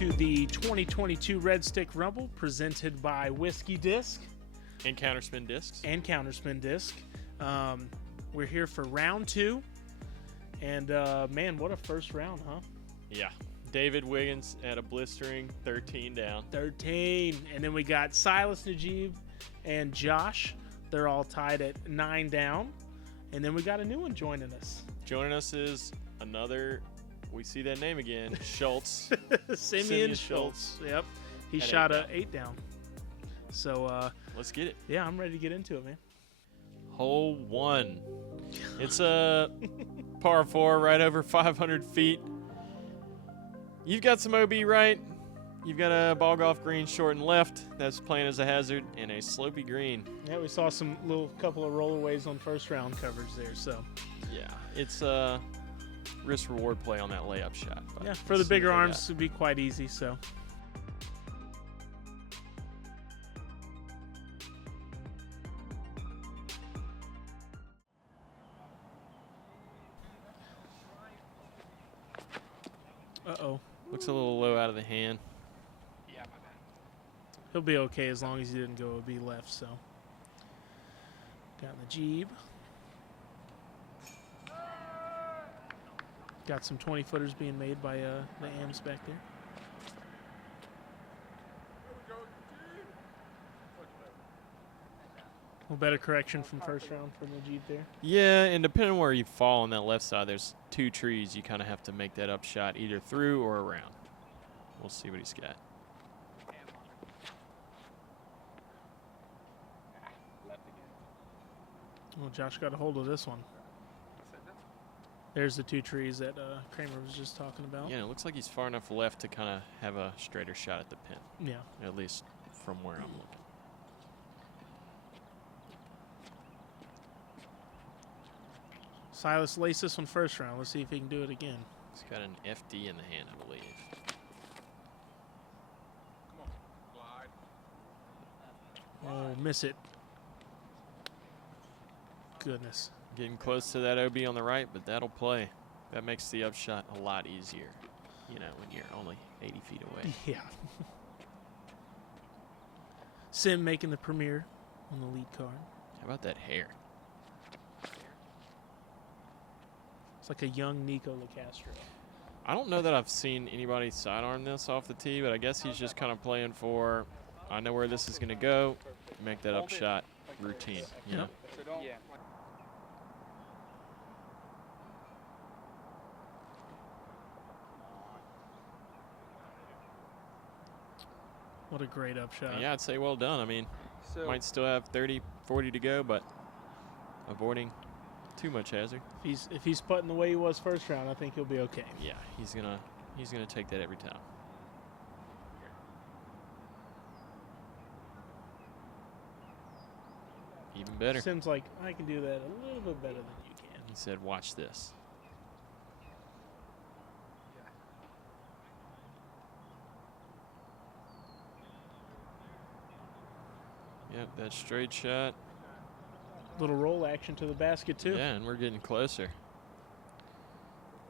to the 2022 Red Stick Rumble presented by Whiskey Disc And Counterspin Discs. We're here for round 2. And, man, what a first round, huh? Yeah. David Wiggins at a blistering 13 down. 13. And then we got Silas Najib and Josh. They're all tied at 9 down. And then we got a new one joining us. Joining us is another, we see that name again, Schultz. Simeon Schultz. Yep. He shot a 8 down. So, let's get it. Yeah, I'm ready to get into it, man. Hole 1. It's a par 4 right over 500 feet. You've got some OB right. You've got a ball golf green short and left that's playing as a hazard and a slopey green. Yeah, we saw some couple of rollerways on first round coverage there. So yeah, it's a risk reward play on that layup shot. Yeah, for the bigger arms, it would be quite easy. So. Uh-oh. Looks a little low out of the hand. Yeah, my bad. He'll be okay as long as he didn't go OB left, so. Got the Jeep. Got some 20-footers being made by the AMs back there. A little better correction from first round from the Jeep there. Yeah, and depending on where you fall on that left side, there's 2 trees. You kind of have to make that up shot either through or around. We'll see what he's got. Left again. Well, Josh got a hold of this one. There's the 2 trees that Kramer was just talking about. Yeah, it looks like he's far enough left to kind of have a straighter shot at the pin. Yeah. At least from where I'm looking. Silas laced this one first round. Let's see if he can do it again. He's got an FD in the hand, I believe. Come on, glide. Oh, miss it. Goodness. Getting close to that OB on the right, but that'll play. That makes the upshot a lot easier, you know, when you're only 80 feet away. Yeah. Sim making the premiere on the lead card. How about that hair? It's like a young Nico LaCastro. I don't know that I've seen anybody sidearm this off the tee, but I guess he's just kind of playing for, I know where this is going to go, make that upshot routine, you know? Yeah. What a great upshot. Yeah, I'd say well done. I mean, might still have 30, 40 to go, but avoiding too much hazard. If he's putting the way he was first round, I think he'll be okay. Yeah, he's gonna take that every time. Even better. Seems like I can do that a little bit better than you can. He said, "Watch this." Yep, that straight shot. Little roll action to the basket too. Yeah, and we're getting closer.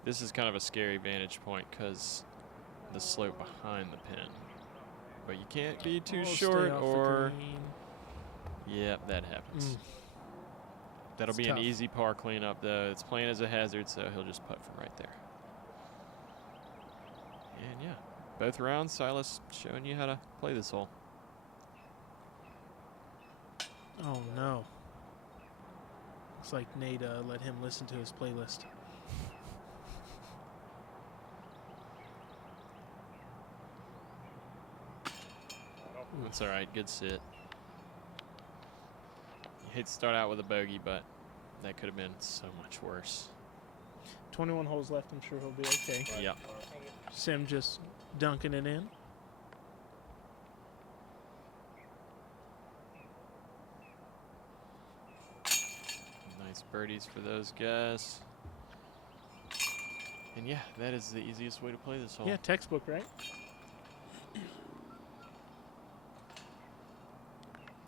This is kind of a scary vantage point because the slope behind the pin. But you can't be too short or... Yeah, that happens. That'll be tough. an easy par cleanup, though. It's playing as a hazard, so he'll just putt from right there. And, yeah, both rounds, Silas showing you how to play this hole. Oh, no. Looks like Nate let him listen to his playlist. That's all right. Good sit. You hate to start out with a bogey, but that could have been so much worse. 21 holes left. I'm sure he'll be okay. Yep. Sim just dunking it in. Nice birdies for those guys. And yeah, that is the easiest way to play this hole. Yeah, textbook, right?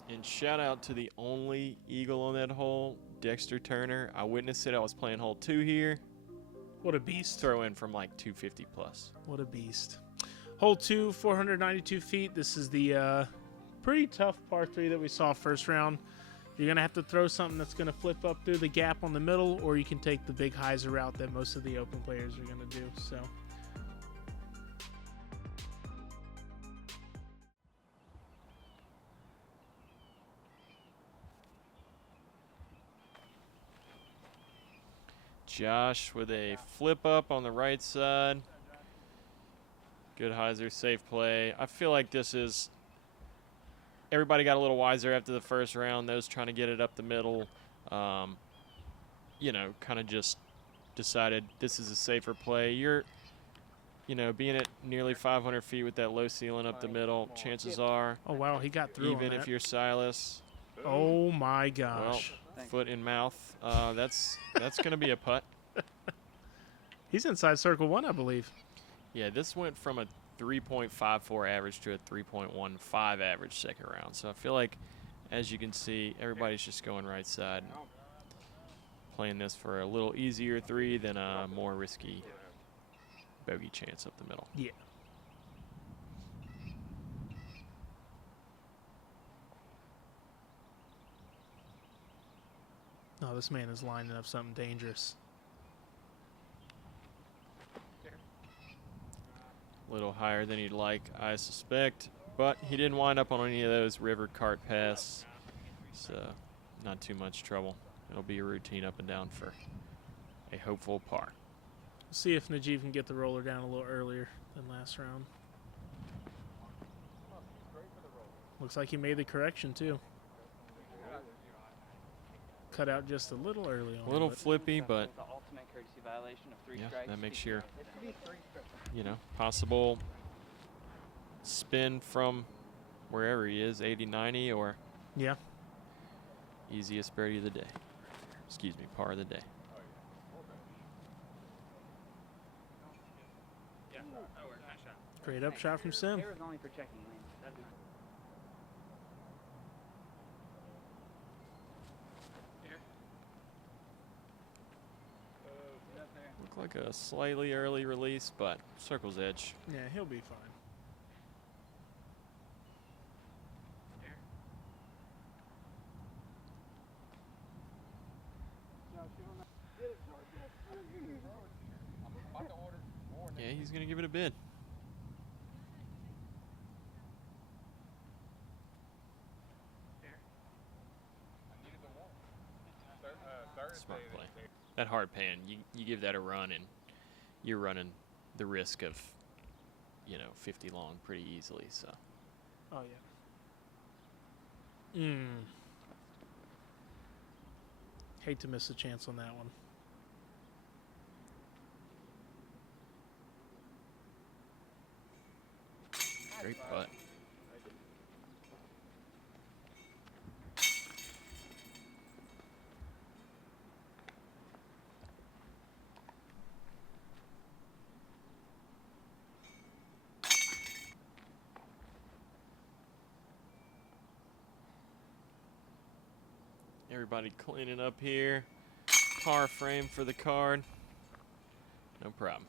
And shout out to the only eagle on that hole, Dexter Turner. I witnessed it. I was playing hole 2 here. What a beast. Throw in from like 250 plus. What a beast. Hole 2, 492 feet. This is the pretty tough par 3 that we saw first round. You're going to have to throw something that's going to flip up through the gap on the middle, or you can take the big hyzer route that most of the open players are going to do. So. Josh with a flip up on the right side. Good hyzer, safe play. I feel like this is, everybody got a little wiser after the first round. Those trying to get it up the middle, you know, kind of just decided this is a safer play. You're, you know, being at nearly 500 feet with that low ceiling up the middle, chances are. Oh, wow, he got through Even on if that. you're Silas. Oh, my gosh. Well, foot in mouth. That's going to be a putt. He's inside circle 1, I believe. Yeah, this went from a 3.54 average to a 3.15 average second round. So I feel like, as you can see, everybody's just going right side. Playing this for a little easier 3 than a more risky bogey chance up the middle. Yeah. Oh, this man is lining up something dangerous. A little higher than he'd like, I suspect. But he didn't wind up on any of those river cart paths. So not too much trouble. It'll be a routine up and down for a hopeful par. We'll see if Najib can get the roller down a little earlier than last round. Looks like he made the correction, too. Cut out just a little early on. A little flippy, but The ultimate courtesy violation of 3 yeah, strikes. that makes your, you know, possible spin from wherever he is, 80, 90, or Yeah. easiest birdie of the day. Excuse me, par of the day. Yeah. That worked. Nice shot. Great up shot from Sim. Error's only for checking lanes. That's not. Here. Get up there. Looked like a slightly early release, but circle's edge. Yeah, he'll be fine. Yeah, he's going to give it a bid. Smart play. That hard pan, you give that a run, and you're running the risk of, you know, 50 long pretty easily. So Oh, yeah. Hate to miss a chance on that one. great putt. Everybody cleaning up here. Par frame for the card. No problem.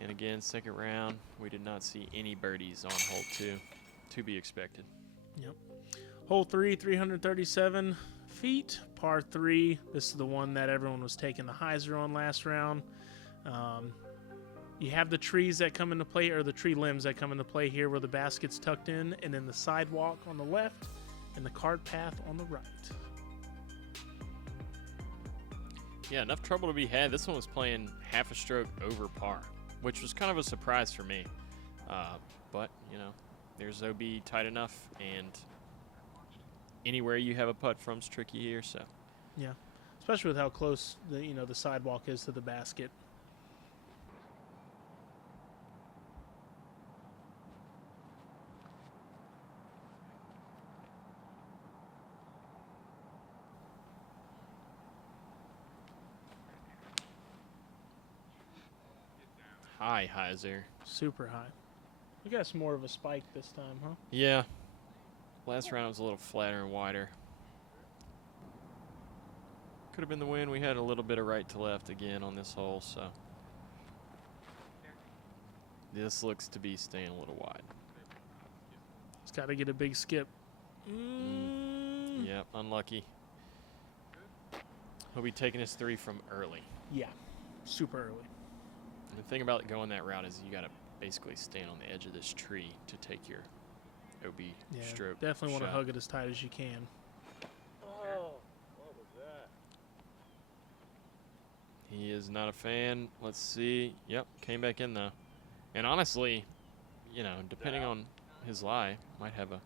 And again, second round, we did not see any birdies on hole 2. To be expected. Yep. Hole 3, 337 feet, par 3. This is the one that everyone was taking the hyzer on last round. You have the trees that come into play, or the tree limbs that come into play here where the basket's tucked in, and then the sidewalk on the left and the cart path on the right. Yeah, enough trouble to be had. This one was playing half a stroke over par, which was kind of a surprise for me. But, you know, there's OB tight enough, and anywhere you have a putt from's tricky here, so. Yeah, especially with how close the sidewalk is to the basket. High hyzer. Super high. We got some more of a spike this time, huh? Yeah. Last round was a little flatter and wider. Could have been the win. We had a little bit of right to left again on this hole, so. This looks to be staying a little wide. It's got to get a big skip. Yep, unlucky. He'll be taking his 3 from early. Yeah, super early. And the thing about going that route is you got to basically stand on the edge of this tree to take your OB stroke. Definitely want to shot. hug it as tight as you can. Oh, what was that? He is not a fan. Let's see. Yep, came back in though. And honestly, you know, depending on his lie, might have a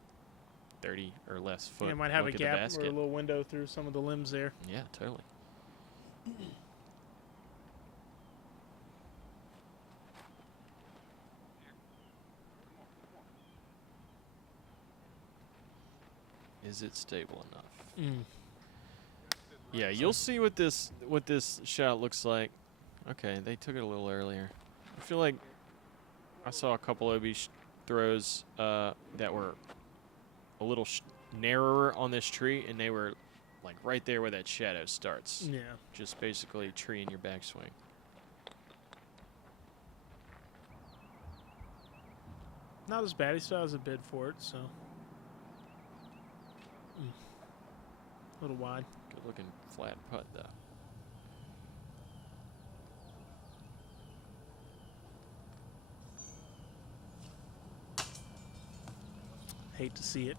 30 or less foot. Yeah, might have a look at the gap or a basket. little window through some of the limbs there. Yeah, totally. Is it stable enough? Yeah, you'll see what this shot looks like. Okay, they took it a little earlier. I feel like I saw a couple OB throws that were a little narrower on this tree, and they were like right there where that shadow starts. Yeah. Just basically tree in your backswing. Not as bad. He still has a bid for it, so. A little wide. Good looking flat putt though. Hate to see it.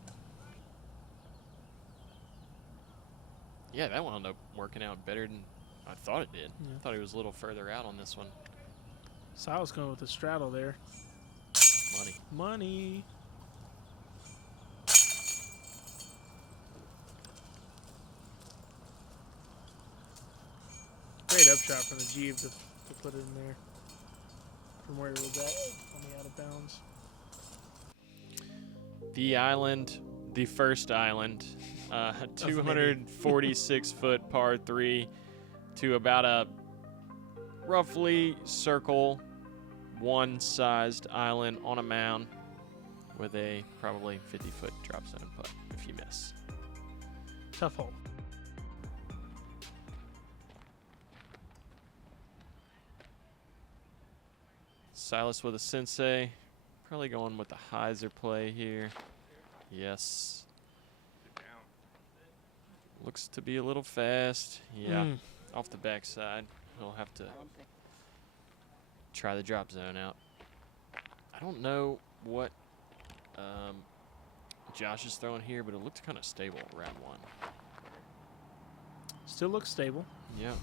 Yeah, that wound up working out better than I thought it did. Yeah. I thought he was a little further out on this one. Silas going with the straddle there. Money. Money. Great upshot from the Jeeve to put it in there. From where it was at, on the out of bounds. The island, the first island, 246 foot par 3 to about a roughly circle one sized island on a mound with a probably 50 foot drop zone putt if you miss. Tough hole. Silas with a sensei, probably going with the hyzer play here. Yes. Looks to be a little fast. Yeah, off the backside. He'll have to try the drop zone out. I don't know what Josh is throwing here, but it looked kind of stable round 1. Still looks stable. Yeah.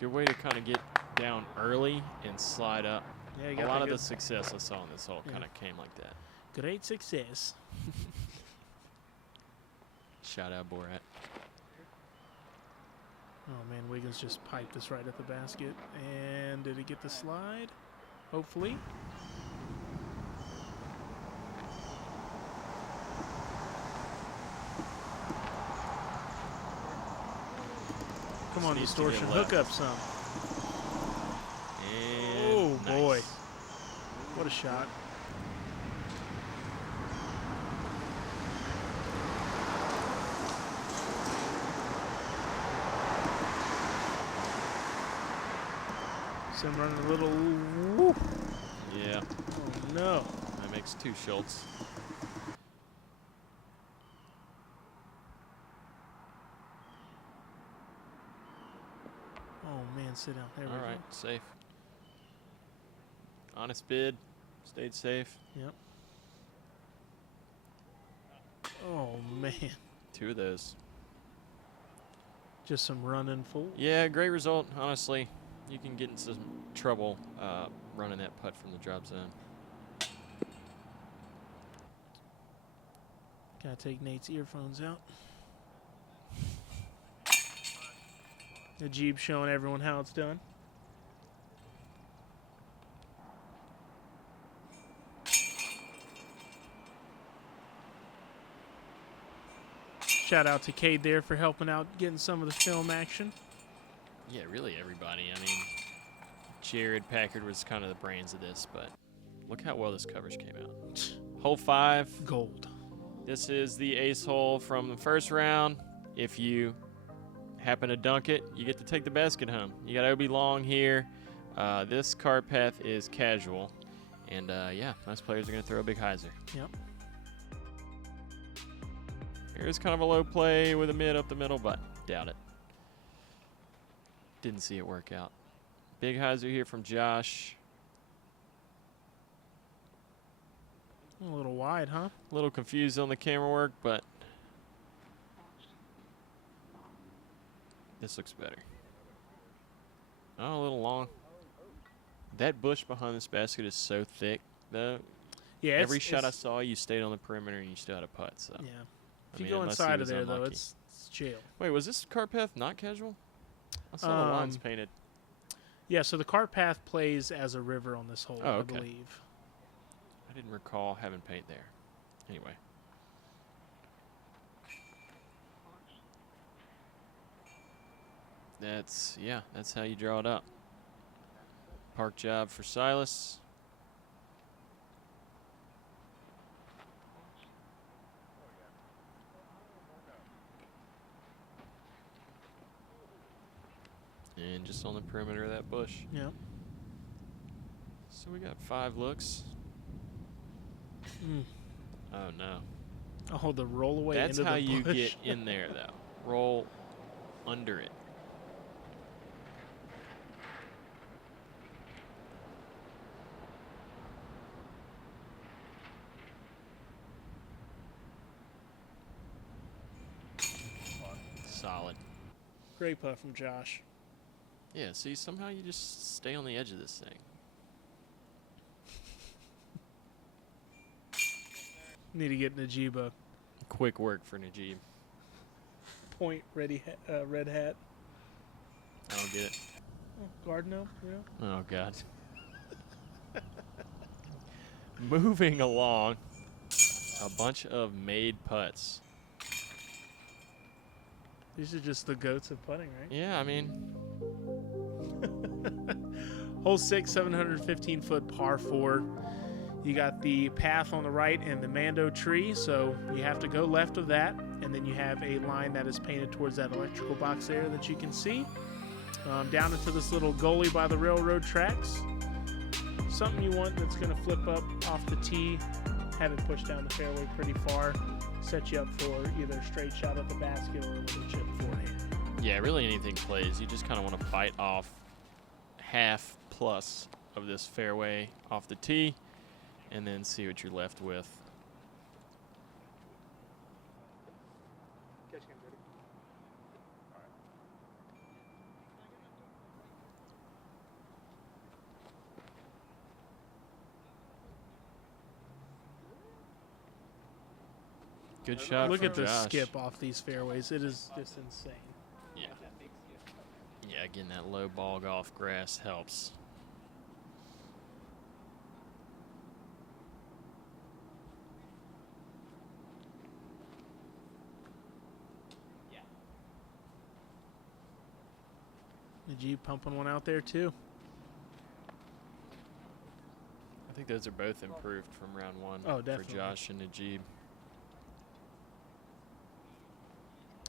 Good way to kind of get down early and slide up. Yeah, you A got lot that of the good- success I saw in this hole kind of came like that. Great success. Shout out Borat. Oh man, Wiggins just piped this right at the basket. And did he get the slide? Hopefully. Come on, Just needs to get distortion. left. Hook up some. And Oh boy. nice. What a shot. So I'm running a little. Whoop. Yeah, Oh no. that makes 2 Schultz. Oh man, sit down. There we All go. right, safe. Honest bid, stayed safe. Yep. Oh man. 2 of those. Just some running full. Yeah, great result. Honestly, you can get into some trouble running that putt from the drop zone. Gotta take Nate's earphones out. The Jeep showing everyone how it's done. Shout out to Cade there for helping out getting some of the film action. Yeah, really everybody. I mean, Jared Packard was kind of the brains of this, but look how well this coverage came out. Hole 5. Gold. This is the ace hole from the first round. If you happen to dunk it, you get to take the basket home. You got OB long here. This cart path is casual, and yeah, most players are going to throw a big hyzer. Yep. Here's kind of a low play with a mid up the middle, but doubt it. Didn't see it work out. Big hyzer here from Josh. A little wide, huh? A little confused on the camera work, but this looks better. Oh, a little long. That bush behind this basket is so thick, though. Yeah. Every shot I saw, you stayed on the perimeter and you still had a putt. So. Yeah. If I you mean, go unless he inside of was there, though, unlucky. it's jail. Wait, was this cart path not casual? I saw the lines painted. Yeah, so the cart path plays as a river on this hole, Oh, okay. I believe. I didn't recall having paint there. Anyway. That's how you draw it up. Park job for Silas. And just on the perimeter of that bush. Yeah. So we got 5 looks. Oh no. Oh, the roll away That's into how the you bush. get in there, though. Roll under it. Solid. Great putt from Josh. Yeah, see, somehow you just stay on the edge of this thing. Need to get Najiba Quick work for Najib. point ready red hat. I don't get it. Oh, Gardner, yeah. Oh, God. Moving along. A bunch of made putts. These are just the goats of putting, right? Yeah, I mean, Hole 6, 715-foot par 4. You got the path on the right and the Mando tree, so you have to go left of that, and then you have a line that is painted towards that electrical box there that you can see. Down into this little gully by the railroad tracks. Something you want that's going to flip up off the tee, have it push down the fairway pretty far, set you up for either a straight shot at the basket or a little chip forehand. yeah, really anything plays. You just kind of want to fight off half plus of this fairway off the tee and then see what you're left with. Good shot Look from at the Josh. skip off these fairways. It is just insane. Yeah. Yeah, again, that low ball golf grass helps. Najib pumping one out there too. I think those are both improved from round 1 Oh, for definitely. Josh and Najib.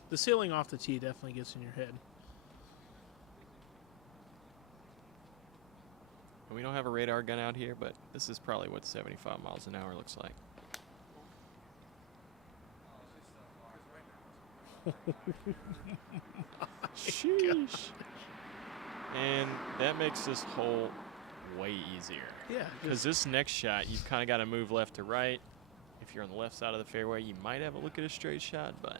The ceiling off the tee definitely gets in your head. We don't have a radar gun out here, but this is probably what 75 miles an hour looks like. Sheesh. And that makes this hole way easier. Yeah, Because this next shot, you've kind of got to move left to right. If you're on the left side of the fairway, you might have a look at a straight shot, but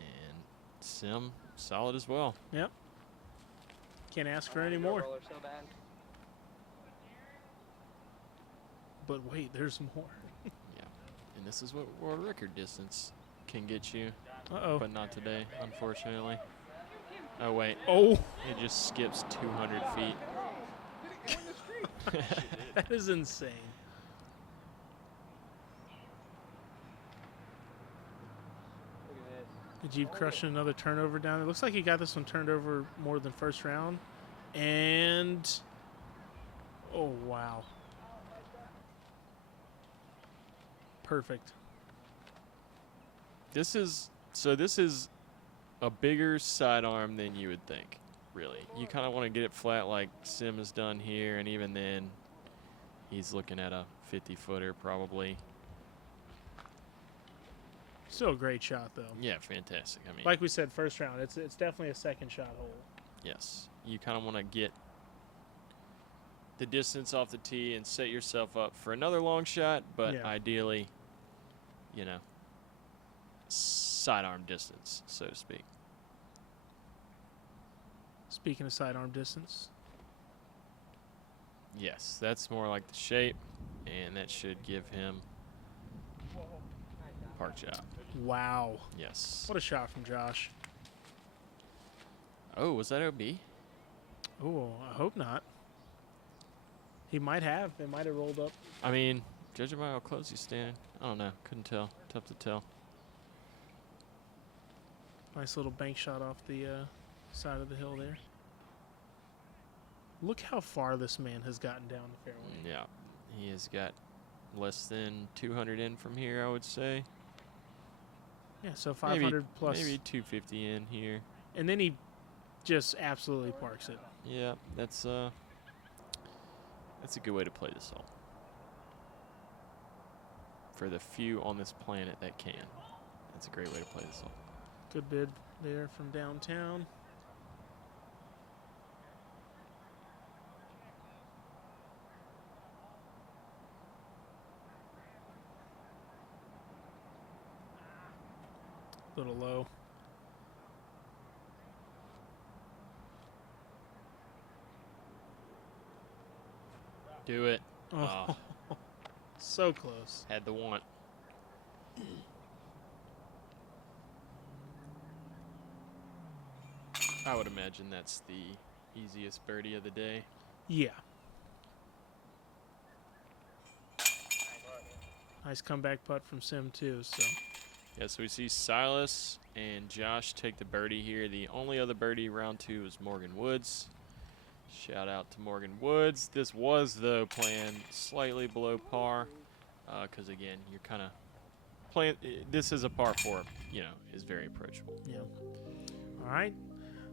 and Sim, solid as well. Yep. Can't ask for any more. Roller so bad. But wait, there's more. Yeah. And this is what world record distance can get you, Uh-oh. but not today, unfortunately. Oh, wait. Oh, It just skips 200 feet. that is insane. Look at this. Najib crushing another turnover down. It looks like he got this one turned over more than first round. And, oh, wow. This is So this is a bigger sidearm than you would think, really. You kind of want to get it flat like Sim has done here, and even then, he's looking at a 50-footer probably. Still a great shot, though. Yeah, fantastic. I mean, Like we said, first round, it's definitely a second shot hole. yes. You kind of want to get the distance off the tee and set yourself up for another long shot, but Yeah. ideally, you know, sidearm distance, so to speak. Speaking of sidearm distance, Yes, that's more like the shape, and that should give him park job. wow, Yes. what a shot from Josh. Oh, was that OB? Oh, I hope not. He might have. It might have rolled up. I mean, judging by how close he's standing, I don't know. Couldn't tell. Tough to tell. Nice little bank shot off the side of the hill there. Look how far this man has gotten down the fairway. Yeah, he has got less than 200 in from here, I would say. Yeah, so 500 plus. Maybe 250 in here. And then he just absolutely parks it. Yeah, that's a good way to play this hole. For the few on this planet that can, that's a great way to play this hole. Good bid there from downtown. Little low. Do it. Oh, so close. Had the want. I would imagine that's the easiest birdie of the day. Yeah. Nice comeback putt from Sim too. So Yeah, so we see Silas and Josh take the birdie here. The only other birdie round two is Morgan Woods. Shout out to Morgan Woods. This was, though, playing slightly below par because, again, you're kind of playing. This is a par four, is very approachable. yeah. All right.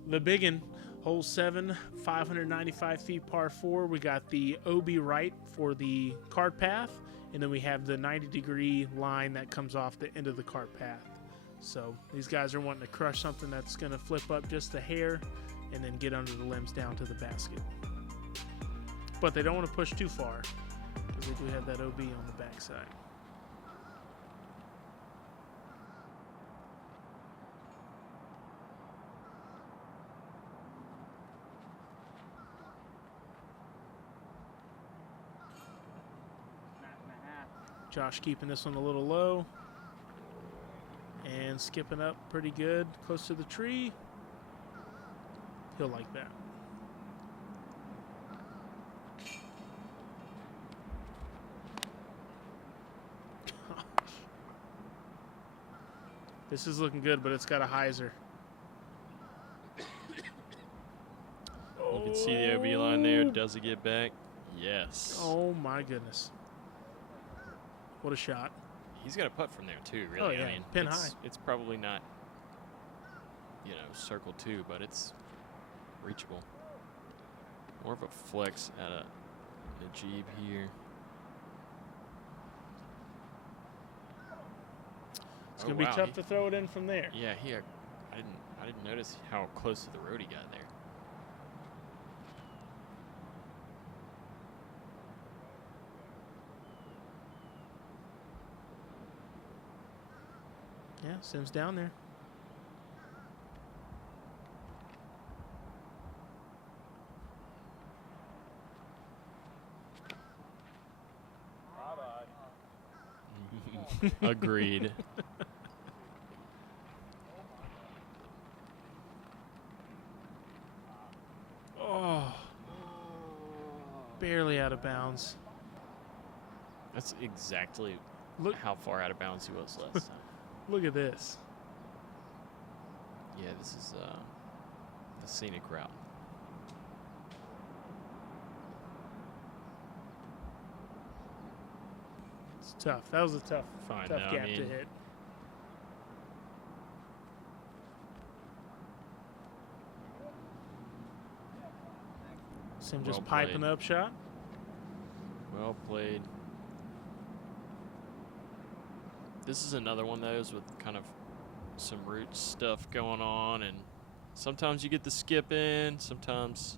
The biggin, hole 7, 595 feet par 4. We got the OB right for the cart path, and then we have the 90-degree line that comes off the end of the cart path. So these guys are wanting to crush something that's going to flip up just a hair and then get under the limbs down to the basket. But they don't want to push too far because they do have that OB on the backside. Josh keeping this one a little low and skipping up pretty good, close to the tree. He'll like that. This is looking good, but it's got a hyzer. You can see the OB line there. Does it get back? Yes. Oh my goodness. What a shot. He's got a putt from there, too, really. Oh, yeah. I mean, Pin high. It's probably not, circle two, but it's reachable. More of a flex at a Najib here. It's going to be tough to throw it in from there. Yeah, I didn't notice how close to the road he got there. Yeah, Sim's down there. Agreed. Oh. Barely out of bounds. That's exactly Look. how far out of bounds he was last time. Look at this. Yeah, this is the scenic route. It's tough. That was a tough Fine. gap I mean, to hit. Sim just Well piping played. up shot. Well played. This is another one of those with kind of some root stuff going on, and sometimes you get the skip in, sometimes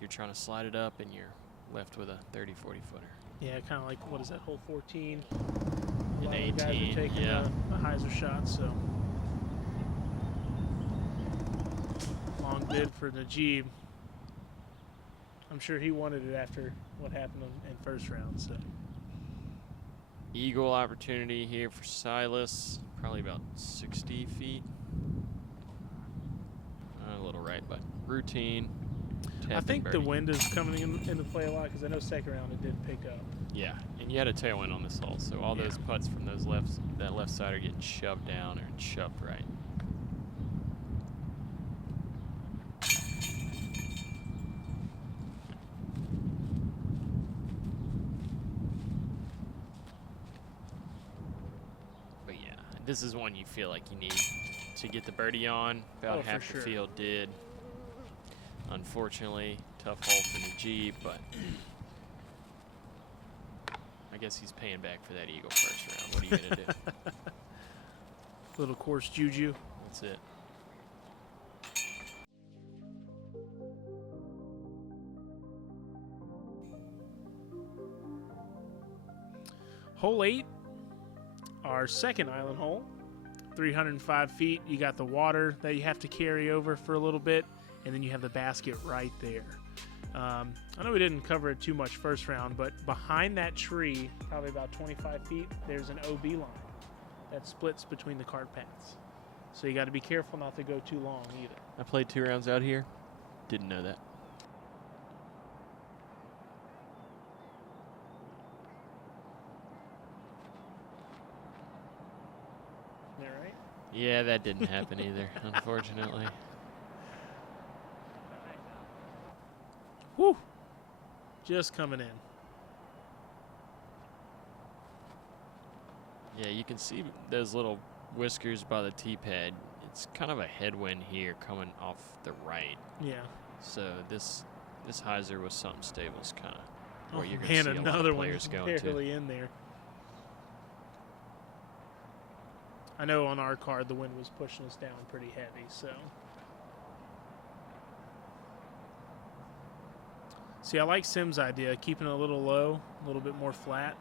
you're trying to slide it up and you're left with a 30-40 footer. Yeah, kind of like, what is that, hole 14? A An lot of the guys are 18, taking yeah. a hyzer shot, so. Long bid for Najib. I'm sure he wanted it after what happened in first round, so. Eagle opportunity here for Silas, probably about 60 feet. A little right, but routine. I think the wind is coming into play a lot because I know second round it did pick up. Yeah, and you had a tailwind on this hole, so all those putts from that left side are getting shoved down or shoved right. But yeah, this is one you feel like you need to get the birdie on. About half the field did. Unfortunately, tough hole for Najib, but I guess he's paying back for that eagle first round. What are you going to do? Little course juju. That's it. Hole 8, our second island hole. 305 feet. You got the water that you have to carry over for a little bit, and then you have the basket right there. I know we didn't cover it too much first round, but behind that tree, probably about 25 feet, there's an OB line that splits between the cart paths. So you got to be careful not to go too long either. I played 2 rounds out here. Didn't know that. Is that right? Yeah, that didn't happen either, unfortunately. Whew. Just coming in. Yeah, you can see those little whiskers by the tee pad. It's kind of a headwind here coming off the right. Yeah. So this hyzer with something stable is kind of where you're going Man, to see a lot another of one players is going to. barely in there. I know on our card the wind was pushing us down pretty heavy, so. See, I like Sim's idea, keeping it a little low, a little bit more flat,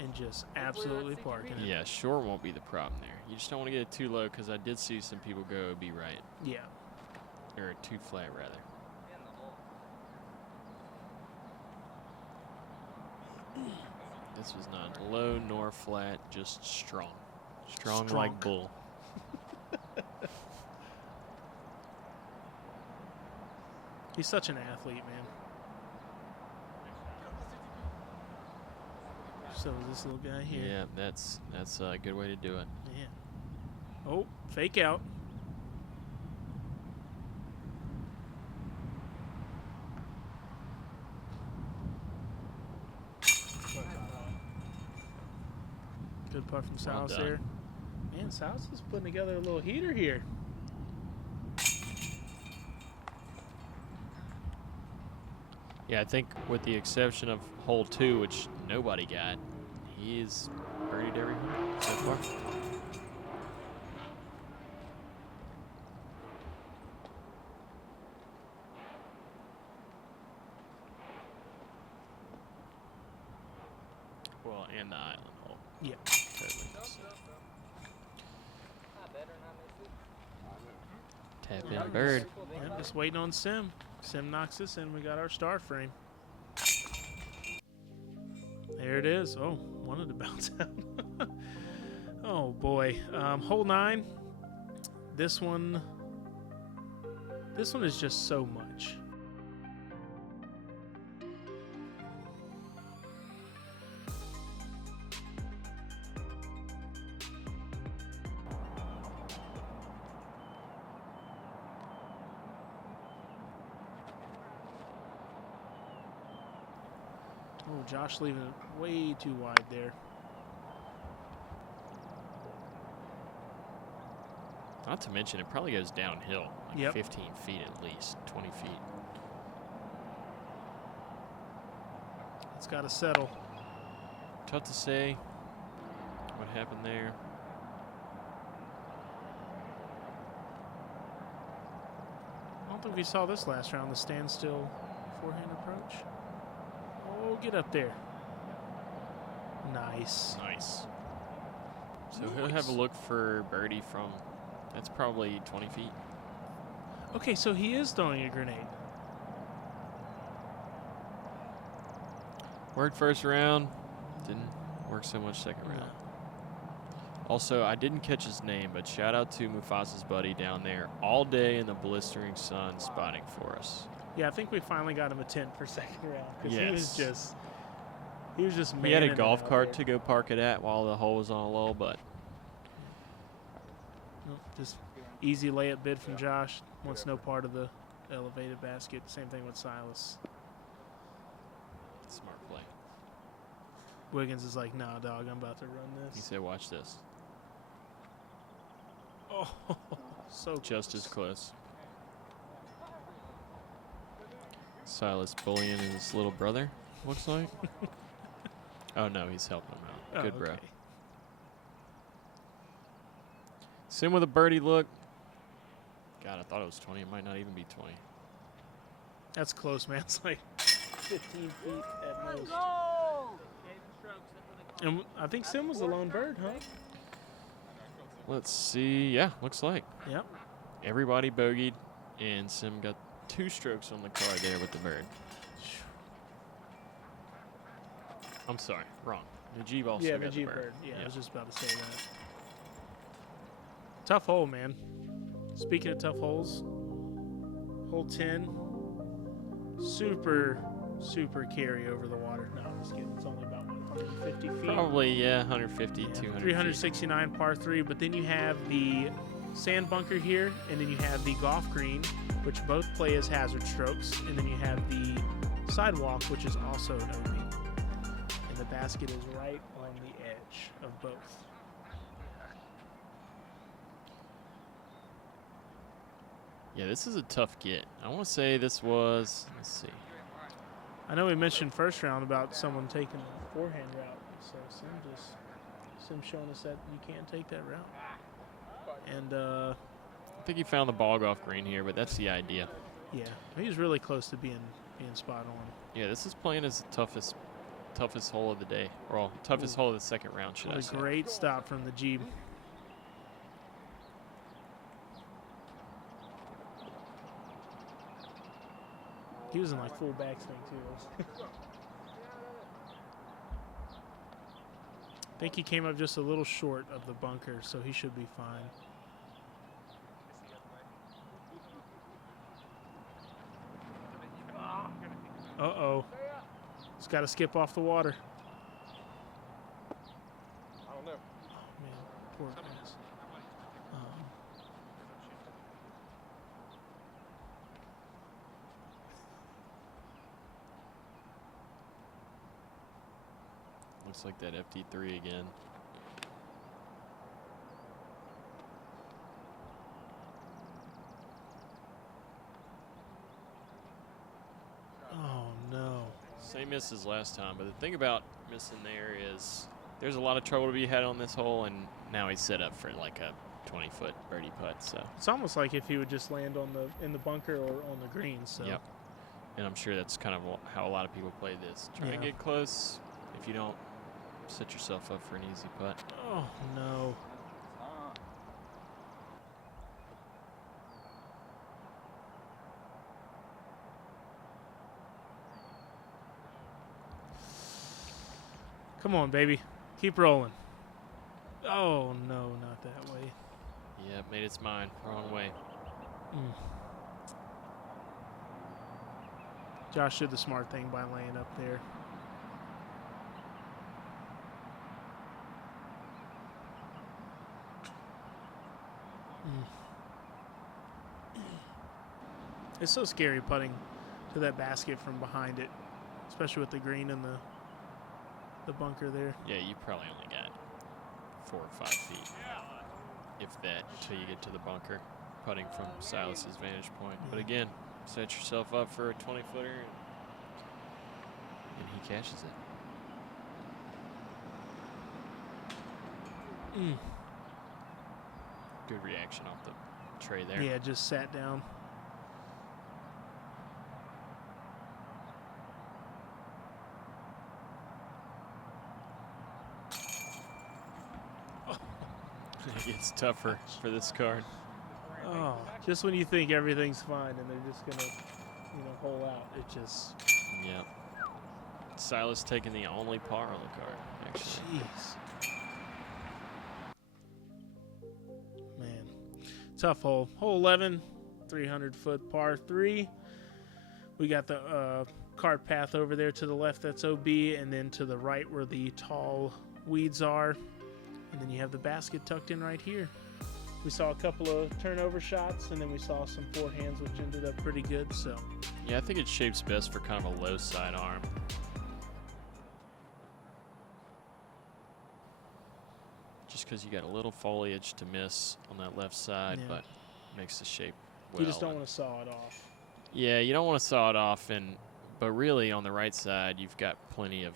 and just absolutely parking it. Yeah, short won't be the problem there. You just don't want to get it too low because I did see some people go be right. Yeah. Or too flat, rather. This was not low nor flat, just strong. Strong like bull. He's such an athlete, man. So is this little guy here. Yeah, that's a good way to do it. Yeah. Oh, fake out. Good putt from Salas there. Man, Salas is putting together a little heater here. Yeah, I think with the exception of hole 2, which nobody got, he's birdied every hole so far. Well, and the island hole. Yeah. Totally. Tap in bird. Yeah, just waiting on Sim. Sim knocks this in. We got our star frame. There it is. Oh, wanted to bounce out. Oh boy. Hole 9. This one is just so much. Oh, Josh leaving it way too wide there. Not to mention, it probably goes downhill, like Yep. 15 feet at least, 20 feet. It's got to settle. Tough to say what happened there. I don't think we saw this last round, the standstill forehand approach. Oh, get up there. Nice. Nice. So he'll have a look for birdie from, that's probably 20 feet. Okay, so he is throwing a grenade. Worked first round, didn't work so much second round. Also, I didn't catch his name, but shout out to Mufasa's buddy down there all day in the blistering sun spotting for us. Yeah, I think we finally got him a 10 for second round. Because Yes. he was just He had a manning it golf out cart there. to go park it at while the hole was on a lull, but Nope, just easy layup bid from Josh. Wants no part of the elevated basket. Same thing with Silas. smart play. Wiggins is like, nah, dog, I'm about to run He this. said, watch this. Oh, so Just as close. close. Silas bullying his little brother, looks like. Oh, no, he's helping him out. Oh, Good, bro. okay. Sim with a birdie look. God, I thought it was 20. It might not even be 20. That's close, man. It's like 15 feet at most. And I think Sim was the lone bird, huh? Let's see. Yeah, looks like. Yep. Everybody bogeyed, and Sim got 2 strokes on the card there with the bird. I'm sorry, wrong. Najib also Yeah, got the Najib bird. bird. Yeah, I was just about to say that. Tough hole, man. Speaking of tough holes, hole 10, super carry over the water. No, I'm just kidding. It's only about 150 feet. Probably, yeah, 150, Yeah, 200 feet. 369 par 3, but then you have the sand bunker here, and then you have the golf green, which both play as hazard strokes, and then you have the sidewalk, which is also an OB. And the basket is right on the edge of both. Yeah, this is a tough get. I want to say this was, let's see. I know we mentioned first round about someone taking a forehand route, so Sim showing us that you can't take that route. And I think he found the ball golf green here, but that's the idea. yeah, he was really close to being spot on. Yeah, this is playing as the toughest hole of the day, or well, toughest hole of the second round, should What I a say. great stop from the Jeep. He was in like full backswing too. I think he came up just a little short of the bunker, so he should be fine. Uh-oh. He's got to skip off the water. I don't know. Oh, man. Poor guys. Looks like that FT3 again. Oh, no. Same miss as last time, but the thing about missing there is there's a lot of trouble to be had on this hole, and now he's set up for like a 20-foot birdie putt. So It's almost like if he would just land in the bunker or on the green. So yep, and I'm sure that's kind of how a lot of people play this. Try Yeah. and get close. If you don't, set yourself up for an easy putt. Oh, no. Come on, baby. Keep rolling. Oh, no, not that way. Yep, made its mind. Wrong way. Mm. Josh did the smart thing by laying up there. It's so scary putting to that basket from behind it, especially with the green and the bunker there. Yeah, you probably only got 4 or 5 feet. if that, until you get to the bunker, putting from Silas's vantage point. But again, set yourself up for a 20-footer, and he catches it. Good reaction off the tray there. Yeah, just sat down. It gets tougher for this card. Oh, just when you think everything's fine and they're just gonna, hole out, it just. Yep. Silas taking the only par on the card, actually. Jeez. Man, tough hole. Hole 11, 300-foot par 3. We got the cart path over there to the left. That's OB, and then to the right where the tall weeds are. And then you have the basket tucked in right here. We saw a couple of turnover shots, and then we saw some forehands, which ended up pretty good. So yeah, I think it shapes best for kind of a low side arm. Just because you got a little foliage to miss on that left side, but makes the shape well. You just don't want to saw it off. Yeah, you don't want to saw it off, but really on the right side, you've got plenty of.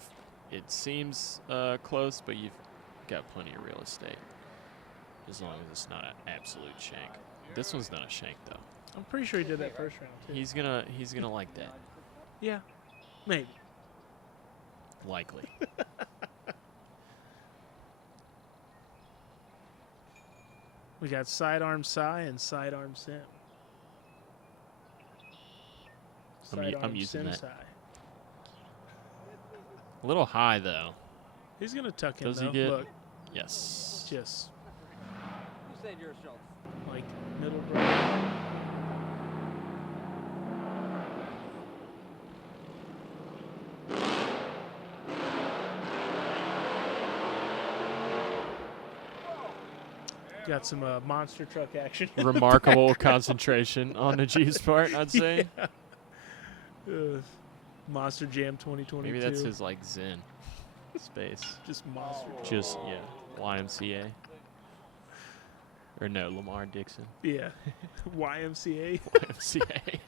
It seems close, but you've got plenty of real estate, as long as it's not an absolute shank. This one's not a shank though. I'm pretty sure he did that first round too. He's gonna like that. Yeah, maybe. Likely. We got sidearm Cy and sidearm Sim. I'm using Sim that. Cy. A little high though. He's gonna tuck in. Does though. he get? Look, Yes. just You said you're a Schultz. like middle ground. Got some monster truck action. Remarkable concentration on the G's part, I'd say. Yeah. Monster Jam 2022. Maybe that's his like Zen space. Just monster. Just YMCA. Or no, Lamar Dixon. Yeah. YMCA. YMCA.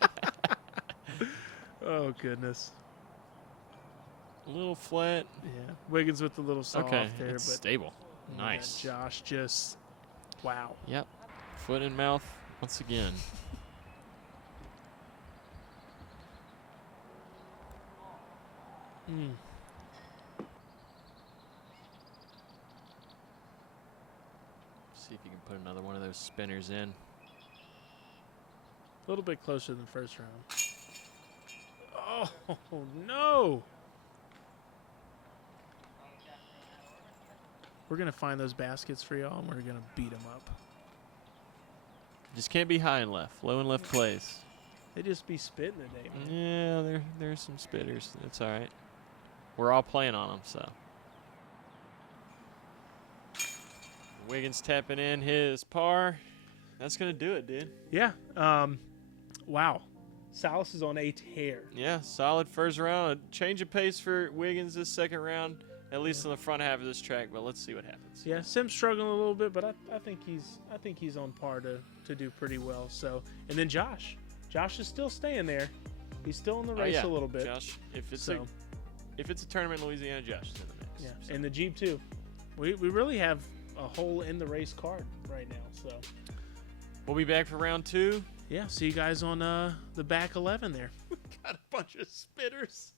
Oh goodness. A little flat. Yeah. Wiggins with the little saw Okay, off there, it's but stable. yeah, Nice. Josh just wow. Yep. Foot in mouth once again. See if you can put another one of those spinners in. A little bit closer than first round. Oh no! We're gonna find those baskets for y'all, and we're gonna beat them up. Just can't be high and left. Low and left plays. They just be spitting today, man. Yeah, there's some spitters. It's all right. We're all playing on them, so. Wiggins tapping in his par. That's going to do it, dude. Yeah. Wow. Salas is on a tear. Yeah, solid first round. A change of pace for Wiggins this second round, at least in the front half of this track, but let's see what happens. Yeah, Sim's struggling a little bit, but I think he's on par to do pretty well. So, and then Josh is still staying there. He's still in the race a little bit. Josh, if it's a tournament in Louisiana, Josh is in the mix. Yeah, So. and the Jeep too. We really have a whole in the race card right now. So We'll be back for round 2. yeah, see you guys on the back 11 there. Got a bunch of spitters.